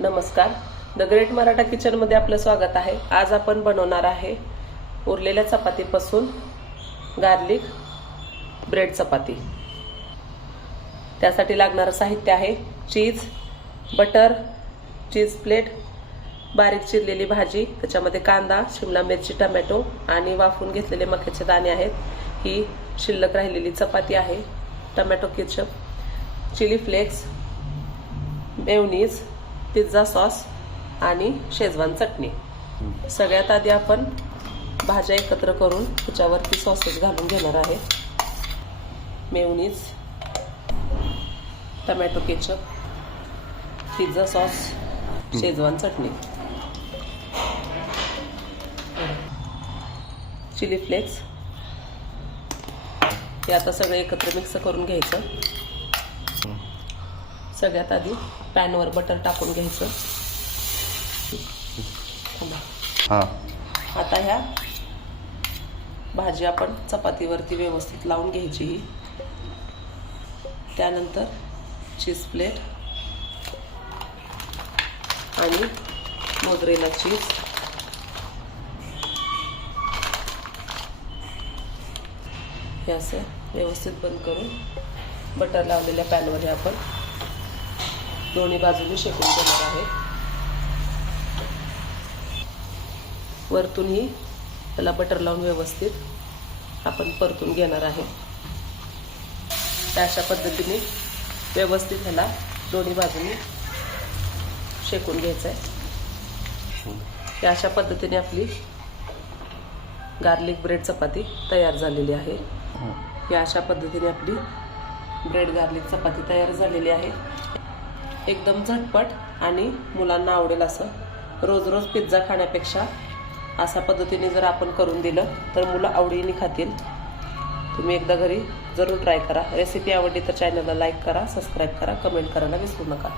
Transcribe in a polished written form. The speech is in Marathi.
नमस्कार, द ग्रेट मराठा किचन मध्ये आपलं स्वागत आहे। आज आपण बनवणार आहे उरलेल्या चपातीपासून गार्लिक ब्रेड चपाती। त्यासाठी लागणारे साहित्य आहे चीज, बटर, चीज प्लेट, बारीक चिरलेली भाजी, त्याच्यामध्ये कांदा, शिमला मिरची, टोमॅटो आणि वाफवून घेतलेले मक्याचे दाणे आहेत। ही शिल्लक राहिलेली चपाती आहे, tomato ketchup, chili flakes, mayonnaise, pizza sauce आणि शेजवान चटणी। सगळ्यात आधी आपण भाज्या एकत्र करून त्याच्यावरती सॉसेस घालून घेणार आहे। Mayonnaise, tomato ketchup, pizza sauce, schezwan चटणी, चिली फ्लेक्स हे आता सगळे एकत्र मिक्स करून घ्यायचं। सगळ्यात आधी पॅनवर बटर टाकून घ्यायचं। आता ह्या भाजी आपण चपातीवरती व्यवस्थित लावून घ्यायची। त्यानंतर चीज प्लेट आणि मोझरेला चीज, हे असं व्यवस्थित बंद करून बटर लावलेल्या पॅनवर आपण दोन्ही बाजूनी शेकून घेणार आहे। वरतूनही त्याला बटर लावून व्यवस्थित आपण परतून घेणार आहे। अशा पद्धतीने व्यवस्थित ह्याला दोन्ही बाजूनी शेकून घ्यायचं आहे। अशा पद्धतीने आपली गार्लिक ब्रेड चपाती तयार झालेली आहे। या अशा पद्धतीने आपली ब्रेड गार्लिक चपाती तयार झालेली आहे। एकदम झटपट आणि मुलांना आवडेल असं, रोज रोज पिझ्झा खाण्यापेक्षा अशा पद्धतीने जर आपण करून दिलं तर मुलं आवडीने खातील। तुम्ही एकदा घरी जरूर ट्राय करा। रेसिपी आवडली तर चॅनलला लाईक करा, सबस्क्राईब करा, कमेंट करायला विसरू नका।